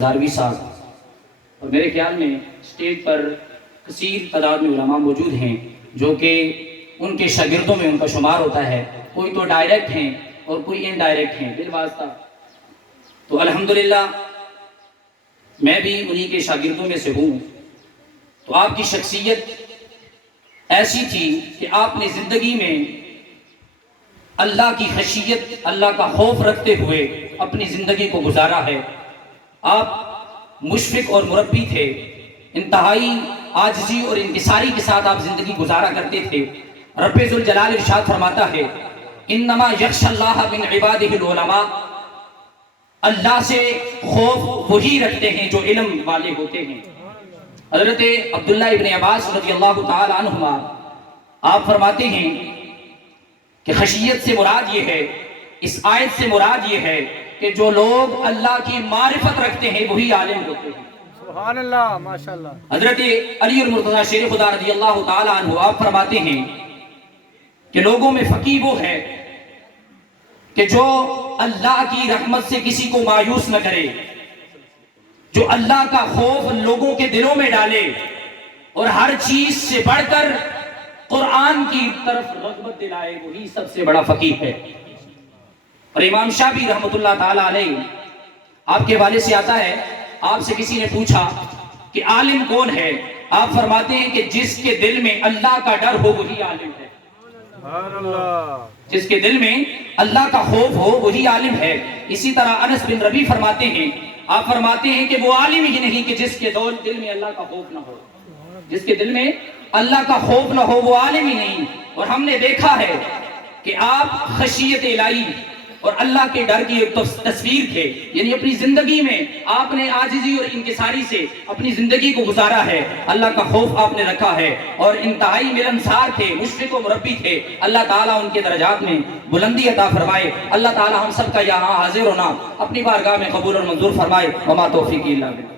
داروی صاحب، اور میرے خیال میں اسٹیج پر کثیر تعداد میں علماء موجود ہیں جو کہ ان کے شاگردوں میں ان کا شمار ہوتا ہے. کوئی تو ڈائریکٹ ہیں اور کوئی انڈائریکٹ ہیں بالواسطہ. تو الحمدللہ میں بھی انہی کے شاگردوں میں سے ہوں. تو آپ کی شخصیت ایسی تھی کہ آپ نے زندگی میں اللہ کی خشیت، اللہ کا خوف رکھتے ہوئے اپنی زندگی کو گزارا ہے. آپ مشفق اور مربی تھے، انتہائی عاجزی اور انکساری کے ساتھ آپ زندگی گزارا کرتے تھے. رب ذوالجلال ارشاد فرماتا ہے انما یخشی اللہ من عبادہ العلماء، اللہ سے خوف وہی رکھتے ہیں جو علم والے ہوتے ہیں. حضرت عبداللہ ابن عباس رضی اللہ تعالی عنہما آپ فرماتے ہیں کہ خشیت سے مراد یہ ہے، اس آیت سے مراد یہ ہے کہ جو لوگ اللہ کی معرفت رکھتے ہیں وہی عالم ہوتے ہیں. سبحان اللہ، ماشاءاللہ. حضرت علی المرتضی شیر خدا رضی اللہ تعالی عنہ آپ فرماتے ہیں کہ لوگوں میں فقیہ وہ ہے کہ جو اللہ کی رحمت سے کسی کو مایوس نہ کرے، جو اللہ کا خوف لوگوں کے دلوں میں ڈالے اور ہر چیز سے بڑھ کر قرآن کی طرف رغبت دلائے، وہی سب سے بڑا فقیہ ہے. اور امام شافعی رحمۃ اللہ تعالی علیہ آپ کے والد سے آتا ہے، آپ سے کسی نے پوچھا کہ عالم کون ہے؟ آپ فرماتے ہیں کہ جس کے دل میں اللہ کا ڈر ہو وہی عالم ہے. سبحان اللہ. جس کے دل میں اللہ کا خوف ہو وہی عالم ہے. اسی طرح انس بن ربیع فرماتے ہیں، آپ فرماتے ہیں کہ وہ عالم ہی نہیں کہ جس کے دل میں اللہ کا خوف نہ ہو. جس کے دل میں اللہ کا خوف نہ ہو وہ عالم ہی نہیں. اور ہم نے دیکھا ہے کہ آپ خشیت الہی اور اللہ کے ڈر کی ایک تصویر تھے. یعنی اپنی زندگی میں آپ نے عاجزی اور انکساری سے اپنی زندگی کو گزارا ہے. اللہ کا خوف آپ نے رکھا ہے اور انتہائی ملنسار تھے، مشفق و مربی تھے. اللہ تعالیٰ ان کے درجات میں بلندی عطا فرمائے. اللہ تعالیٰ ہم سب کا یہاں حاضر ہونا اپنی بارگاہ میں قبول اور منظور فرمائے. وما توفیقی الا باللہ.